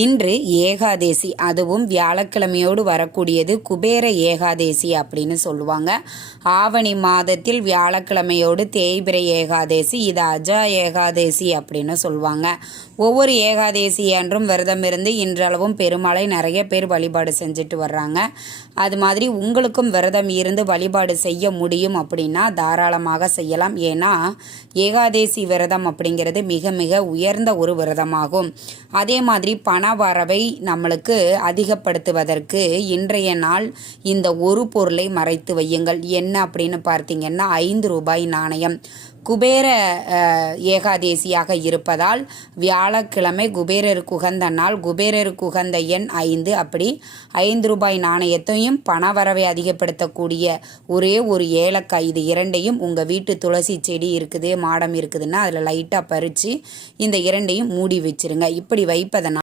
இன்று ஏகாதேசி, அதுவும் வியாழக்கிழமையோடு வரக்கூடியது குபேர ஏகாதேசி அப்படின்னு சொல்லுவாங்க. ஆவணி மாதத்தில் வியாழக்கிழமையோடு தேய்பிரை ஏகாதேசி, இது அஜா ஏகாதேசி அப்படின்னு சொல்லுவாங்க. ஒவ்வொரு ஏகாதேசி அன்றும் விரதம் இருந்து இன்றளவும் பெருமாளை நிறைய பேர் வழிபாடு செஞ்சுட்டு வர்றாங்க. அது மாதிரி உங்களுக்கும் விரதம் இருந்து வழிபாடு செய்ய முடியும் அப்படின்னா தாராளமாக செய்யலாம். ஏன்னா ஏகாதேசி விரதம் அப்படிங்கிறது மிக மிக உயர்ந்த ஒரு விரதமாகும். அதே மாதிரி பண வரவை நம்மளுக்கு அதிகப்படுத்துவதற்கு இன்றைய நாள் இந்த ஒரு பொருளை மறைத்து வையுங்கள். என்ன அப்படின்னு பார்த்தீங்கன்னா 5 ரூபாய் நாணயம். குபேர ஏகாதேசியாக இருப்பதால் வியாழக்கிழமை குபேரருக்கு உகந்த நாள், குபேரருக்கு உகந்த எண் 5. அப்படி 5 ரூபாய் நாணயத்தையும் பணவரவை அதிகப்படுத்தக்கூடிய ஒரே ஒரு ஏலக்காய், இது இரண்டையும் உங்கள் வீட்டு துளசி செடி இருக்குது, மாடம் இருக்குதுன்னா அதில் லைட்டாக பறித்து இந்த இரண்டையும் மூடி வச்சிருங்க. இப்படி வைப்பதனால்